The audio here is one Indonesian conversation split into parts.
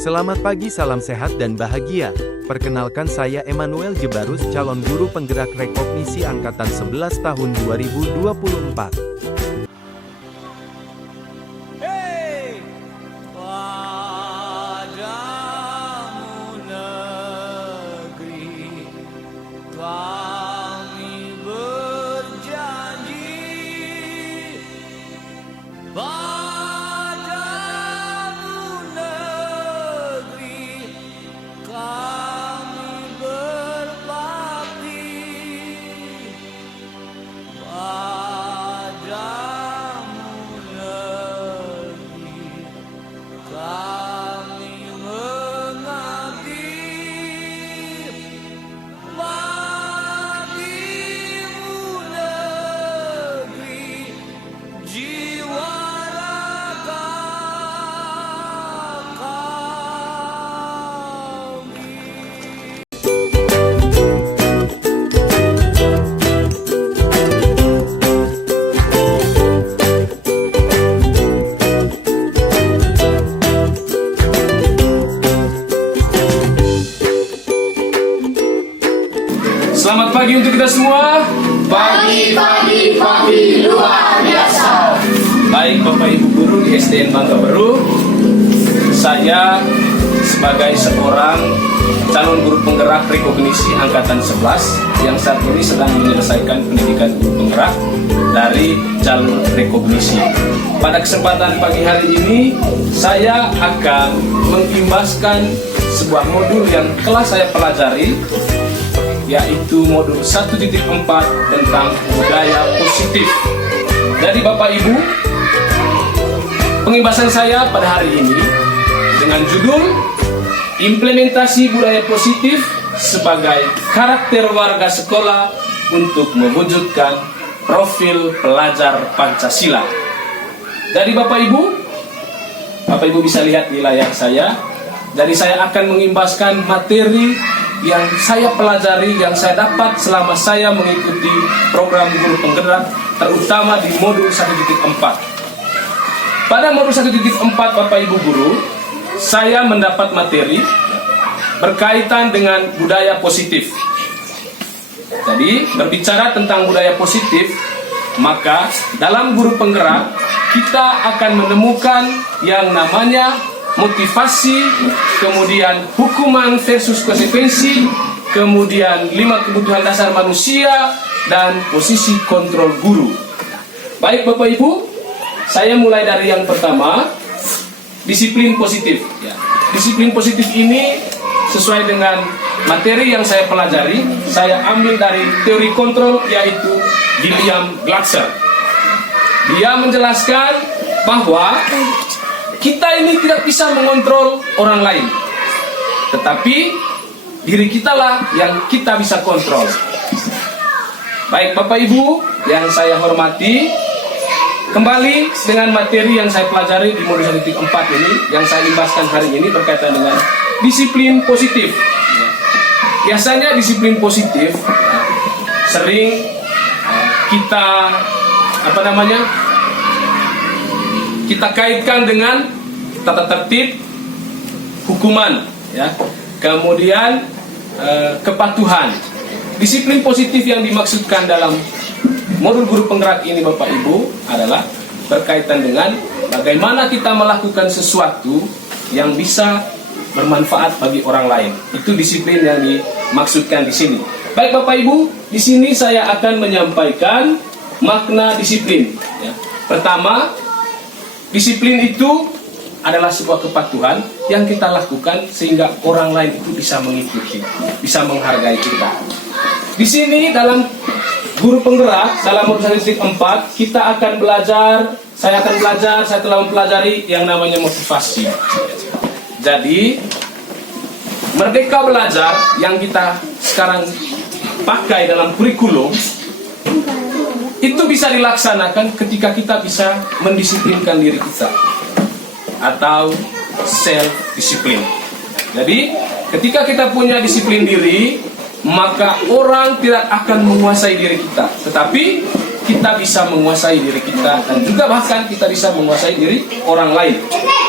Selamat pagi, salam sehat dan bahagia. Perkenalkan saya Emmanuel Jebarus, calon guru penggerak Rekognisi Angkatan 11 tahun 2024. Hey! Padamu negeri kami berjanji, padamu negeri kami berbakti, padamu negeri kami mengabdi, bagimu negeri jiwa raga kami. Selamat pagi untuk kita semua. Pagi luar biasa. Baik Bapak Ibu Guru di SDN Bangka Baru, saya sebagai seorang calon guru penggerak Rekognisi Angkatan 11 yang saat ini sedang menyelesaikan pendidikan guru penggerak dari jalur Rekognisi. Pada kesempatan pagi hari ini, saya akan mengimbaskan sebuah modul yang telah saya pelajari, yaitu modul 1.4 tentang budaya positif. Jadi Bapak Ibu, pengimbasan saya pada hari ini dengan judul Implementasi Budaya Positif sebagai Karakter Warga Sekolah untuk Mewujudkan Profil Pelajar Pancasila. Jadi Bapak Ibu bisa lihat di layar saya. Jadi saya akan mengimbaskan materi yang saya pelajari, yang saya dapat selama saya mengikuti program guru penggerak, terutama di modul 1.4. Pada modul 1.4 Bapak Ibu Guru, saya mendapat materi berkaitan dengan budaya positif. Jadi, berbicara tentang budaya positif, maka dalam guru penggerak, kita akan menemukan yang namanya motivasi, kemudian hukuman versus konsekuensi, kemudian 5 kebutuhan dasar manusia, dan posisi kontrol guru. Baik Bapak Ibu, saya mulai dari yang pertama, disiplin positif. Disiplin positif ini sesuai dengan materi yang saya pelajari, saya ambil dari teori kontrol, yaitu William Glasser. Dia menjelaskan bahwa kita ini tidak bisa mengontrol orang lain, tetapi diri kitalah yang kita bisa kontrol. Baik Bapak Ibu yang saya hormati, kembali dengan materi yang saya pelajari di modul 1.4 ini, yang saya imbaskan hari ini berkaitan dengan disiplin positif. Biasanya disiplin positif sering kita kita kaitkan dengan tata tertib, hukuman, kemudian kepatuhan. Disiplin positif yang dimaksudkan dalam modul guru penggerak ini Bapak Ibu adalah berkaitan dengan bagaimana kita melakukan sesuatu yang bisa bermanfaat bagi orang lain. Itu disiplin yang dimaksudkan di sini. Baik Bapak Ibu, di sini saya akan menyampaikan makna disiplin. Pertama, disiplin itu adalah sebuah kepatuhan yang kita lakukan sehingga orang lain itu bisa mengikuti, bisa menghargai kita. Di sini dalam guru penggerak, dalam modul 1.4, kita akan belajar, saya telah mempelajari yang namanya motivasi. Jadi, Merdeka Belajar yang kita sekarang pakai dalam kurikulum, itu bisa dilaksanakan ketika kita bisa mendisiplinkan diri kita, atau self-disiplin. Jadi, ketika kita punya disiplin diri, maka orang tidak akan menguasai diri kita, tetapi kita bisa menguasai diri kita dan juga bahkan kita bisa menguasai diri orang lain.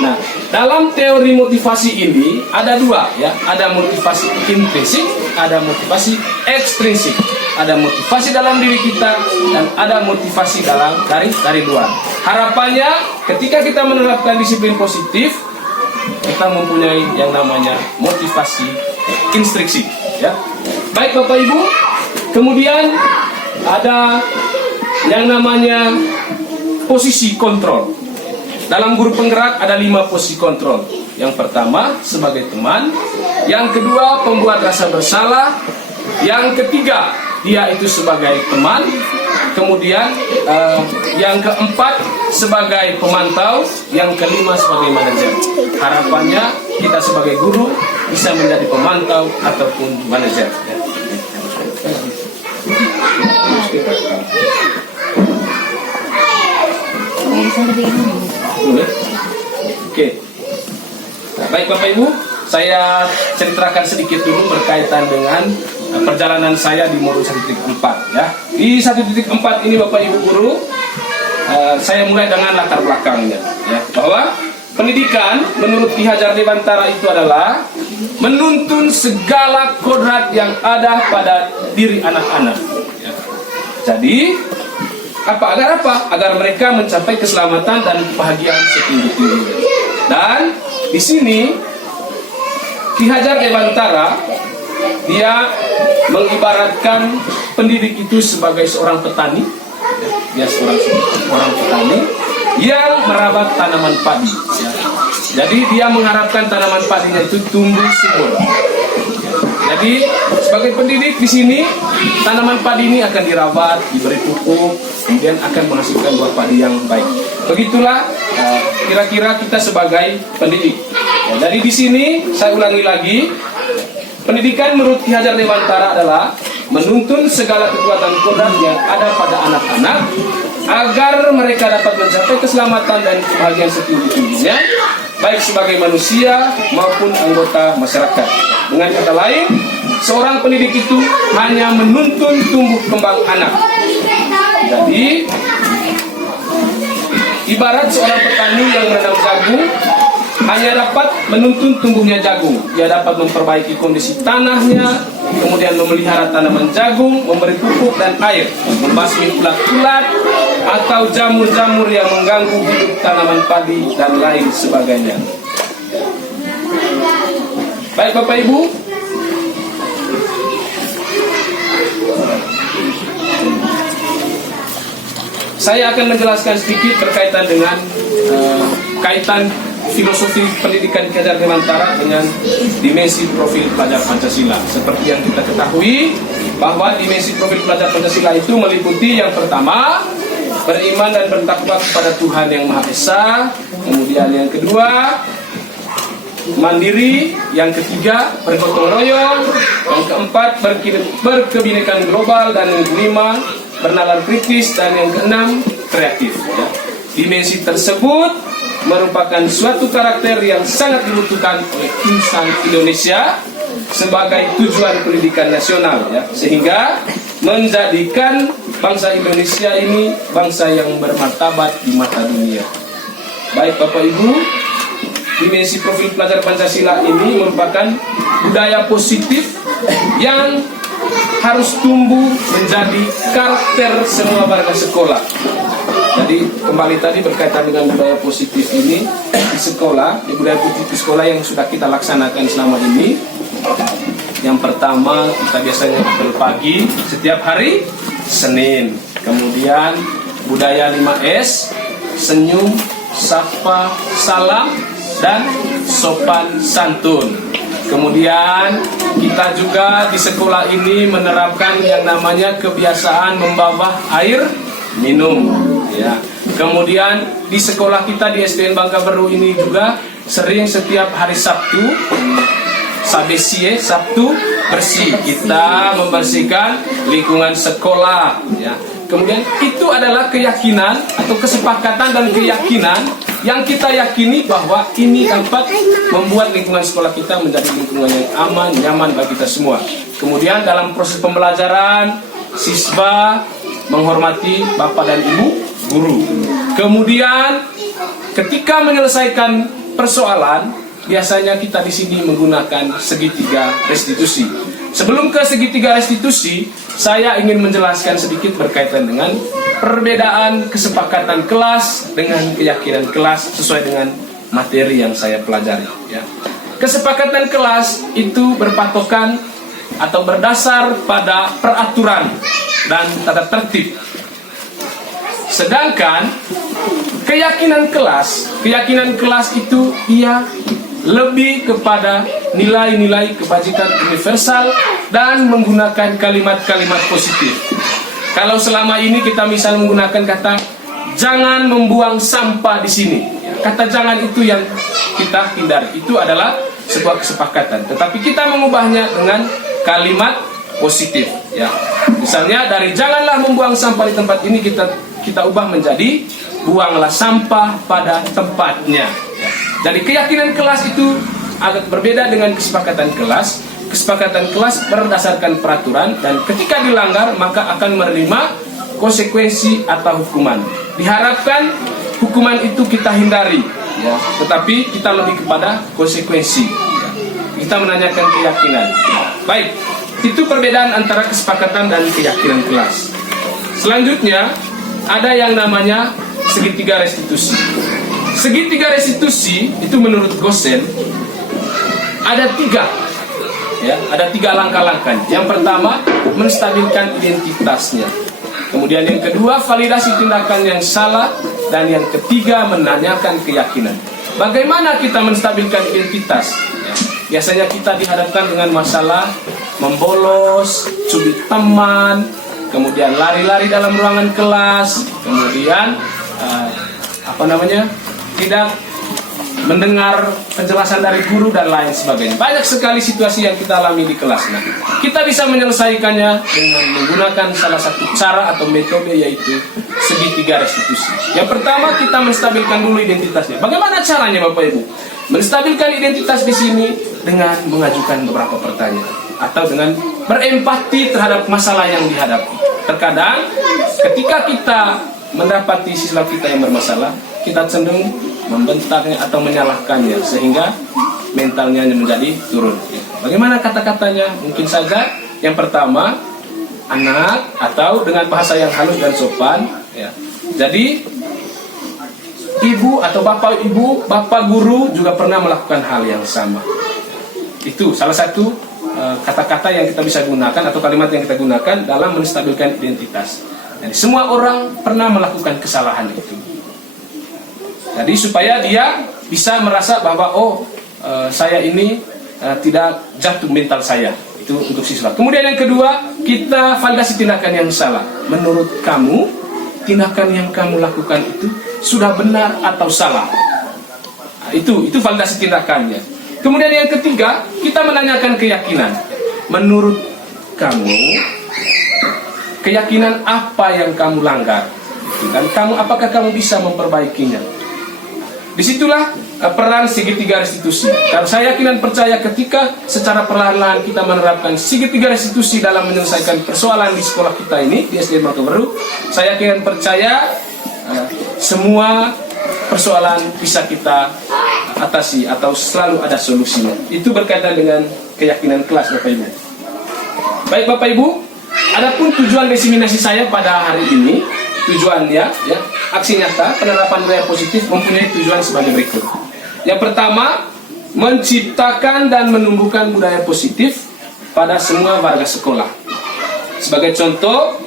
Nah, dalam teori motivasi ini ada dua ya, ada motivasi intrinsik, ada motivasi ekstrinsik. Ada motivasi dalam diri kita dan ada motivasi dari luar. Harapannya ketika kita menerapkan disiplin positif, kita mempunyai yang namanya motivasi intrinsik ya. Baik Bapak Ibu, kemudian ada yang namanya posisi kontrol. Dalam guru penggerak ada 5 posisi kontrol. Yang pertama sebagai teman, yang kedua pembuat rasa bersalah, yang ketiga dia itu sebagai teman, kemudian yang keempat sebagai pemantau, yang kelima sebagai manajer. Harapannya kita sebagai guru bisa menjadi pemantau ataupun manajer. Oke. Nah, baik Bapak Ibu, saya ceritakan sedikit dulu berkaitan dengan perjalanan saya di modul 1.4 ya. Di 1.4 ini Bapak Ibu guru, saya mulai dengan latar belakangnya ya, bahwa pendidikan menurut Ki Hajar Dewantara itu adalah menuntun segala kodrat yang ada pada diri anak-anak ya. Jadi agar apa? Agar mereka mencapai keselamatan dan kebahagiaan setinggi-tingginya. Dan di sini Ki Hajar Dewantara dia mengibaratkan pendidik itu sebagai seorang petani, dia seorang petani yang merawat tanaman padi. Ya. Jadi dia mengharapkan tanaman padinya itu tumbuh subur. Jadi sebagai pendidik di sini tanaman padi ini akan dirawat, diberi pupuk, kemudian akan menghasilkan buah padi yang baik. Begitulah kira-kira kita sebagai pendidik. Ya, jadi di sini saya ulangi lagi. Pendidikan menurut Ki Hajar Dewantara adalah menuntun segala kekuatan kodrat yang ada pada anak-anak agar mereka dapat mencapai keselamatan dan kebahagiaan setinggi-tingginya, baik sebagai manusia maupun anggota masyarakat. Dengan kata lain, seorang pendidik itu hanya menuntun tumbuh kembang anak. Jadi, ibarat seorang petani yang menanam jagung hanya dapat menuntun tumbuhnya jagung. Dia dapat memperbaiki kondisi tanahnya, kemudian memelihara tanaman jagung, memberi pupuk dan air, membasmi ulat-ulat atau jamur-jamur yang mengganggu hidup tanaman padi dan lain sebagainya. Baik Bapak Ibu, saya akan menjelaskan sedikit berkaitan dengan kaitan filosofi pendidikan Ki Hajar Dewantara dengan dimensi profil pelajar Pancasila. Seperti yang kita ketahui bahwa dimensi profil pelajar Pancasila itu meliputi yang pertama beriman dan bertakwa kepada Tuhan yang Maha Esa, kemudian yang kedua mandiri, yang ketiga bergotong royong, yang keempat berkebinekaan global, dan yang kelima bernalar kritis, dan yang keenam kreatif ya. Dimensi tersebut merupakan suatu karakter yang sangat dibutuhkan oleh insan Indonesia sebagai tujuan pendidikan nasional ya, sehingga menjadikan bangsa Indonesia ini bangsa yang bermartabat di mata dunia. Baik Bapak Ibu, dimensi profil pelajar Pancasila ini merupakan budaya positif yang harus tumbuh menjadi karakter semua warga sekolah. Jadi kembali tadi berkaitan dengan budaya positif ini di sekolah, di budaya positif sekolah yang sudah kita laksanakan selama ini. Yang pertama kita biasanya apel pagi setiap hari Senin. Kemudian budaya 5S, senyum, sapa, salam, dan sopan santun. Kemudian kita juga di sekolah ini menerapkan yang namanya kebiasaan membawa air minum ya. Kemudian di sekolah kita di SDN Bangka Baru ini juga sering setiap hari Sabtu Sabesie, Sabtu bersih, kita membersihkan lingkungan sekolah ya. Kemudian itu adalah keyakinan atau kesepakatan dan keyakinan yang kita yakini bahwa ini dapat membuat lingkungan sekolah kita menjadi lingkungan yang aman, nyaman bagi kita semua. Kemudian dalam proses pembelajaran, siswa menghormati bapak dan ibu guru. Kemudian ketika menyelesaikan persoalan, biasanya kita di sini menggunakan segitiga restitusi. Sebelum ke segitiga restitusi, saya ingin menjelaskan sedikit berkaitan dengan perbedaan kesepakatan kelas dengan keyakinan kelas sesuai dengan materi yang saya pelajari. Ya. Kesepakatan kelas itu berpatokan atau berdasar pada peraturan dan tata tertib. Sedangkan keyakinan kelas itu ia lebih kepada nilai-nilai kebajikan universal dan menggunakan kalimat-kalimat positif. Kalau selama ini kita misal menggunakan kata jangan membuang sampah di sini, kata jangan itu yang kita hindari. Itu adalah sebuah kesepakatan. Tetapi kita mengubahnya dengan kalimat positif. Ya, misalnya dari janganlah membuang sampah di tempat ini kita ubah menjadi buanglah sampah pada tempatnya. Jadi keyakinan kelas itu agak berbeda dengan kesepakatan kelas. Kesepakatan kelas berdasarkan peraturan dan ketika dilanggar maka akan menerima konsekuensi atau hukuman. Diharapkan hukuman itu kita hindari, ya, tetapi kita lebih kepada konsekuensi. Ya. Kita menanyakan keyakinan. Baik, itu perbedaan antara kesepakatan dan keyakinan kelas. Selanjutnya ada yang namanya segitiga restitusi. Segitiga restitusi itu menurut Gosen ada tiga langkah-langkah. Yang pertama, menstabilkan identitasnya. Kemudian yang kedua, validasi tindakan yang salah. Dan yang ketiga, menanyakan keyakinan. Bagaimana kita menstabilkan identitas? Ya, biasanya kita dihadapkan dengan masalah membolos, cubit teman, kemudian lari-lari dalam ruangan kelas, kemudian tidak mendengar penjelasan dari guru dan lain sebagainya. Banyak sekali situasi yang kita alami di kelas. Nah, kita bisa menyelesaikannya dengan menggunakan salah satu cara atau metode, yaitu segitiga restitusi. Yang pertama, kita menstabilkan dulu identitasnya. Bagaimana caranya Bapak Ibu? Menstabilkan identitas di sini dengan mengajukan beberapa pertanyaan atau dengan berempati terhadap masalah yang dihadapi. Terkadang ketika kita mendapati siswa kita yang bermasalah, kita cenderung membentaknya atau menyalahkannya sehingga mentalnya menjadi turun. Bagaimana kata-katanya? Mungkin saja yang pertama, anak, atau dengan bahasa yang halus dan sopan. Ya. Jadi ibu atau bapak guru juga pernah melakukan hal yang sama. Itu salah satu kata-kata yang kita bisa gunakan atau kalimat yang kita gunakan dalam menstabilkan identitas. Jadi semua orang pernah melakukan kesalahan itu. Jadi supaya dia bisa merasa bahwa saya ini tidak jatuh mental saya. Itu untuk siswa. Kemudian yang kedua, kita validasi tindakan yang salah. Menurut kamu, tindakan yang kamu lakukan itu sudah benar atau salah? Nah, itu validasi tindakannya. Kemudian yang ketiga, kita menanyakan keyakinan. Menurut kamu, keyakinan apa yang kamu langgar? Dan apakah kamu bisa memperbaikinya? Disitulah peran segitiga restitusi. Karena saya yakin dan percaya ketika secara perlahan-lahan kita menerapkan segitiga restitusi dalam menyelesaikan persoalan di sekolah kita ini, di SD Makabaru, saya yakin dan percaya semua persoalan bisa kita atasi atau selalu ada solusinya. Itu berkaitan dengan keyakinan kelas, Bapak Ibu. Baik Bapak Ibu, adapun tujuan diseminasi saya pada hari ini, tujuannya ya, aksi nyata penerapan budaya positif mempunyai tujuan sebagai berikut. Yang pertama, menciptakan dan menumbuhkan budaya positif pada semua warga sekolah. Sebagai contoh,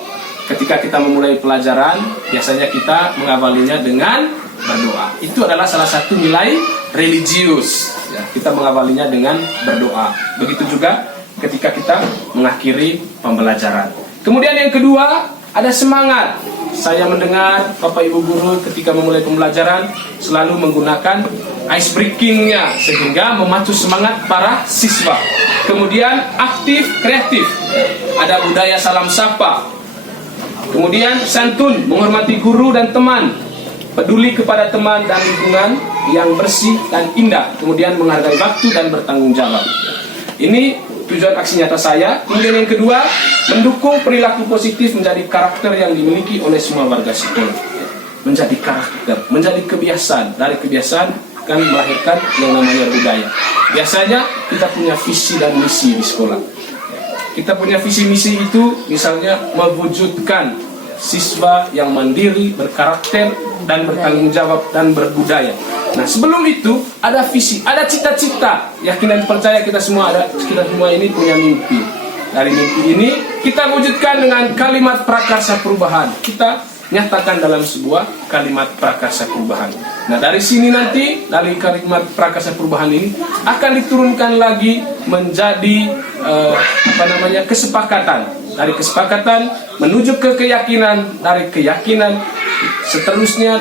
ketika kita memulai pelajaran, biasanya kita mengawalinya dengan berdoa. Itu adalah salah satu nilai religius. Ya, kita mengawalinya dengan berdoa. Begitu juga ketika kita mengakhiri pembelajaran. Kemudian yang kedua, ada semangat. Saya mendengar Bapak Ibu guru ketika memulai pembelajaran selalu menggunakan ice breakingnya sehingga memacu semangat para siswa. Kemudian aktif, kreatif. Ada budaya salam sapa. Kemudian santun, menghormati guru dan teman. Peduli kepada teman dan lingkungan yang bersih dan indah. Kemudian menghargai waktu dan bertanggung jawab. Ini tujuan aksi nyata saya. Kemudian yang kedua, mendukung perilaku positif menjadi karakter yang dimiliki oleh semua warga sekolah. Menjadi karakter, menjadi kebiasaan. Dari kebiasaan kan melahirkan yang namanya budaya. Biasanya kita punya visi dan misi di sekolah. Kita punya visi misi itu misalnya mewujudkan siswa yang mandiri, berkarakter, dan bertanggung jawab dan berbudaya. Nah, sebelum itu ada visi, ada cita-cita. Yakin dan percaya kita semua ini punya mimpi. Dari mimpi ini kita wujudkan dengan kalimat prakarsa perubahan. Kita nyatakan dalam sebuah kalimat prakarsa perubahan. Nah, dari sini nanti dari kalimat prakarsa perubahan ini akan diturunkan lagi menjadi kesepakatan. Dari kesepakatan menuju ke keyakinan, dari keyakinan seterusnya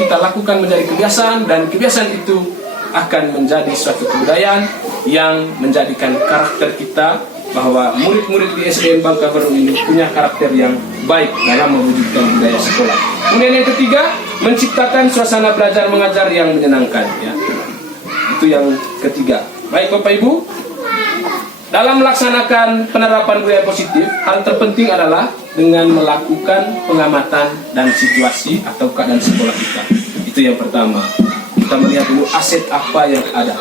kita lakukan menjadi kebiasaan, dan kebiasaan itu akan menjadi suatu kebudayaan yang menjadikan karakter kita, bahwa murid-murid di SDN Bangka Baru ini punya karakter yang baik dalam mewujudkan budaya sekolah. Kemudian yang ketiga, menciptakan suasana belajar mengajar yang menyenangkan, ya. Itu yang ketiga. Baik Bapak Ibu, dalam melaksanakan penerapan budaya positif, hal terpenting adalah dengan melakukan pengamatan dan situasi atau keadaan sekolah kita. Itu yang pertama. Kita melihat dulu aset apa yang ada.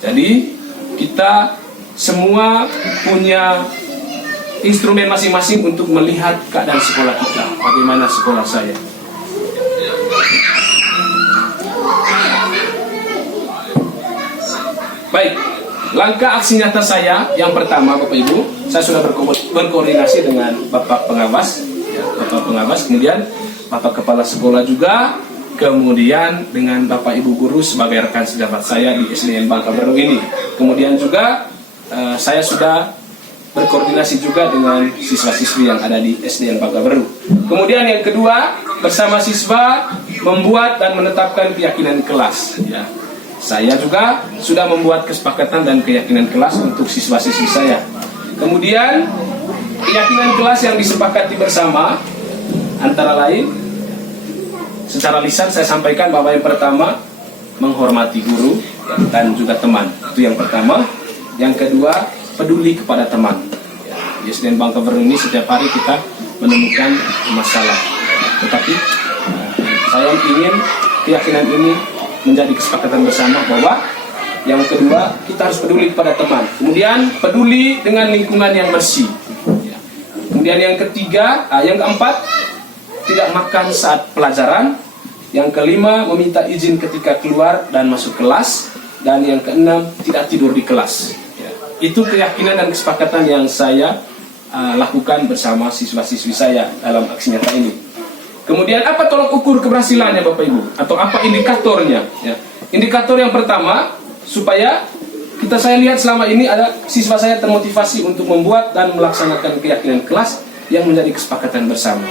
Jadi kita semua punya instrumen masing-masing untuk melihat keadaan sekolah kita. Bagaimana sekolah saya. Baik. Langkah aksi nyata saya yang pertama, Bapak Ibu, saya sudah berkoordinasi dengan Bapak Pengawas, ya, Bapak Pengawas, kemudian Bapak Kepala Sekolah juga, kemudian dengan Bapak Ibu Guru sebagai rekan sejabat saya di SDN Bangka Baru ini. Kemudian juga saya sudah berkoordinasi juga dengan siswa-siswi yang ada di SDN Bangka Baru. Kemudian yang kedua, bersama siswa membuat dan menetapkan keyakinan kelas, ya. Saya juga sudah membuat kesepakatan dan keyakinan kelas untuk siswa-siswi saya. Kemudian keyakinan kelas yang disepakati bersama antara lain, secara lisan saya sampaikan bahwa yang pertama, menghormati guru dan juga teman. Itu yang pertama. Yang kedua, peduli kepada teman. Di SDN Bangka Baru ini setiap hari kita menemukan masalah. Tetapi saya ingin keyakinan ini menjadi kesepakatan bersama bahwa yang kedua, kita harus peduli kepada teman. Kemudian peduli dengan lingkungan yang bersih. Kemudian yang ketiga, yang keempat, tidak makan saat pelajaran. Yang kelima, meminta izin ketika keluar dan masuk kelas. Dan yang keenam, tidak tidur di kelas. Itu keyakinan dan kesepakatan yang saya lakukan bersama siswa-siswi saya dalam aksi nyata ini. Kemudian apa tolok ukur keberhasilannya Bapak Ibu? Atau apa indikatornya? Ya. Indikator yang pertama, supaya saya lihat selama ini ada siswa saya termotivasi untuk membuat dan melaksanakan keyakinan kelas yang menjadi kesepakatan bersama.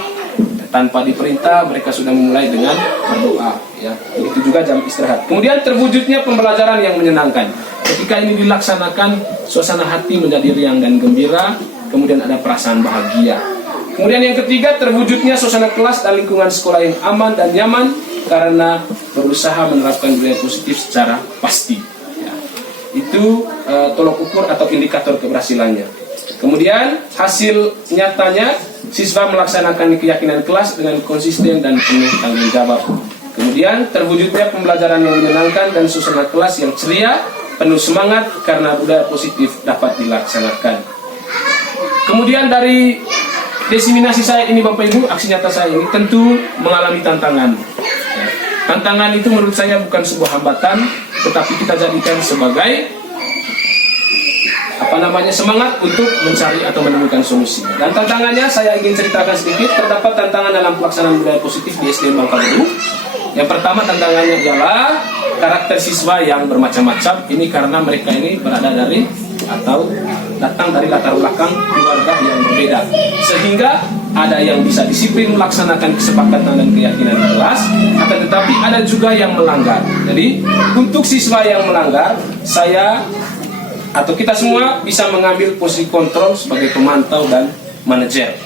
Ya, tanpa diperintah, mereka sudah memulai dengan berdoa. Ya. Begitu juga jam istirahat. Kemudian terwujudnya pembelajaran yang menyenangkan. Ketika ini dilaksanakan, suasana hati menjadi riang dan gembira, kemudian ada perasaan bahagia. Kemudian yang ketiga, terwujudnya suasana kelas dan lingkungan sekolah yang aman dan nyaman karena berusaha menerapkan budaya positif secara pasti. Ya. Itu tolok ukur atau indikator keberhasilannya. Kemudian hasil nyatanya, siswa melaksanakan keyakinan kelas dengan konsisten dan penuh tanggung jawab. Kemudian terwujudnya pembelajaran yang menyenangkan dan suasana kelas yang ceria, penuh semangat karena budaya positif dapat dilaksanakan. Kemudian dari diseminasi saya ini Bapak Ibu, aksi nyata saya ini tentu mengalami tantangan. Ya. Tantangan itu menurut saya bukan sebuah hambatan, tetapi kita jadikan sebagai semangat untuk mencari atau menemukan solusi. Dan tantangannya saya ingin ceritakan sedikit. Terdapat tantangan dalam pelaksanaan budaya positif di SDN Bangka Baru. Yang pertama tantangannya adalah karakter siswa yang bermacam-macam. Ini karena mereka ini berada dari atau datang dari latar belakang keluarga yang berbeda, sehingga ada yang bisa disiplin melaksanakan kesepakatan dan keyakinan kelas, akan tetapi ada juga yang melanggar. Jadi untuk siswa yang melanggar, saya atau kita semua bisa mengambil posisi kontrol sebagai pemantau dan manajer.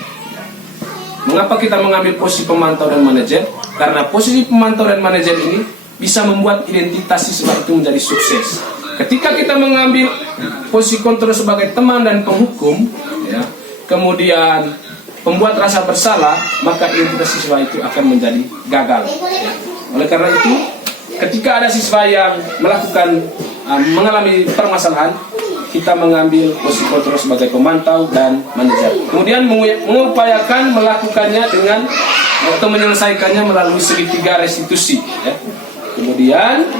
Mengapa kita mengambil posisi pemantau dan manajer? Karena posisi pemantau dan manajer ini bisa membuat identitas siswa itu menjadi sukses. Ketika kita mengambil posisi kontrol sebagai teman dan penghukum, ya, kemudian membuat rasa bersalah, maka identitas siswa itu akan menjadi gagal. Ya. Oleh karena itu, ketika ada siswa yang mengalami permasalahan, kita mengambil posisi kontrol sebagai pemantau dan manajer. Kemudian mengupayakan melakukannya dengan atau menyelesaikannya melalui segitiga restitusi. Ya. Kemudian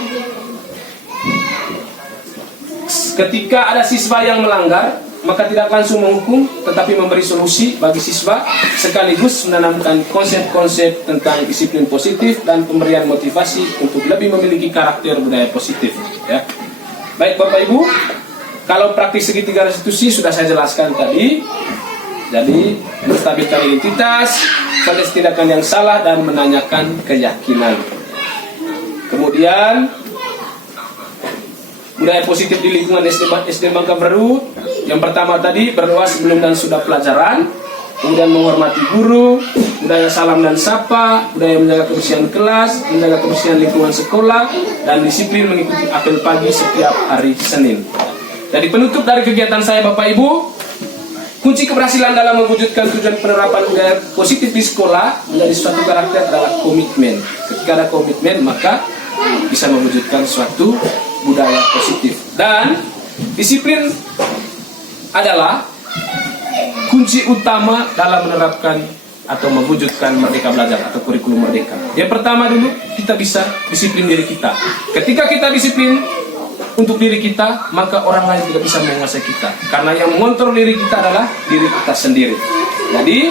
ketika ada siswa yang melanggar, maka tidak langsung menghukum, tetapi memberi solusi bagi siswa, sekaligus menanamkan konsep-konsep tentang disiplin positif dan pemberian motivasi untuk lebih memiliki karakter budaya positif. Ya. Baik Bapak Ibu, kalau praktik segitiga restitusi sudah saya jelaskan tadi. Jadi menstabilkan identitas, pada tindakan yang salah dan menanyakan keyakinan. Kemudian budaya positif di lingkungan SD Bangka Baru. Yang pertama tadi, berdoa sebelum dan sudah pelajaran. Kemudian menghormati guru, budaya salam dan sapa, budaya menjaga kebersihan kelas, menjaga kebersihan lingkungan sekolah, dan disiplin mengikuti apel pagi setiap hari Senin. Jadi penutup dari kegiatan saya Bapak Ibu, kunci keberhasilan dalam mewujudkan tujuan penerapan budaya positif di sekolah menjadi suatu karakter adalah komitmen. Ketika ada komitmen, maka bisa mewujudkan suatu budaya positif. Dan disiplin adalah kunci utama dalam menerapkan atau mewujudkan Merdeka Belajar atau kurikulum Merdeka. Yang pertama dulu, kita bisa disiplin diri kita. Ketika kita disiplin untuk diri kita, maka orang lain tidak bisa menguasai kita. Karena yang mengontrol diri kita adalah diri kita sendiri. Jadi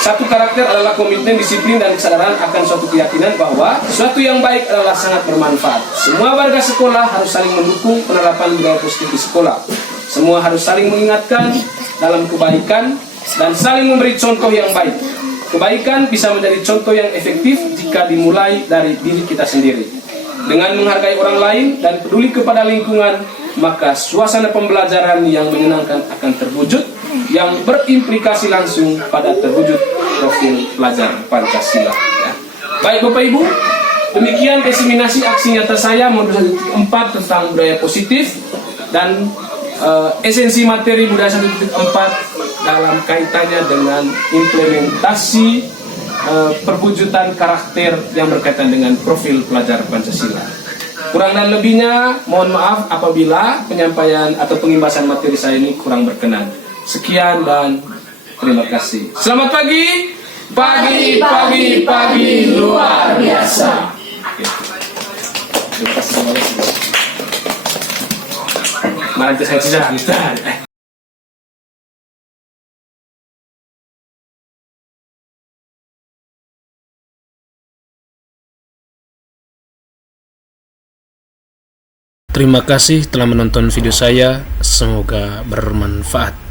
satu karakter adalah komitmen, disiplin, dan kesadaran akan suatu keyakinan bahwa sesuatu yang baik adalah sangat bermanfaat. Semua warga sekolah harus saling mendukung penerapan budaya positif di sekolah. Semua harus saling mengingatkan dalam kebaikan dan saling memberi contoh yang baik. Kebaikan bisa menjadi contoh yang efektif jika dimulai dari diri kita sendiri. Dengan menghargai orang lain dan peduli kepada lingkungan, maka suasana pembelajaran yang menyenangkan akan terwujud, yang berimplikasi langsung pada terwujud profil pelajar Pancasila. Ya. Baik Bapak Ibu, demikian diseminasi aksi nyata saya modul 1.4 tentang budaya positif dan esensi materi budaya 1.4 dalam kaitannya dengan implementasi perwujudan karakter yang berkaitan dengan profil pelajar Pancasila. Kurang dan lebihnya mohon maaf apabila penyampaian atau pengimbasan materi saya ini kurang berkenan. Sekian dan terima kasih. Selamat pagi. Pagi luar biasa. Oke. Terima kasih sama Nanti saya sudah. Terima kasih telah menonton video saya, semoga bermanfaat.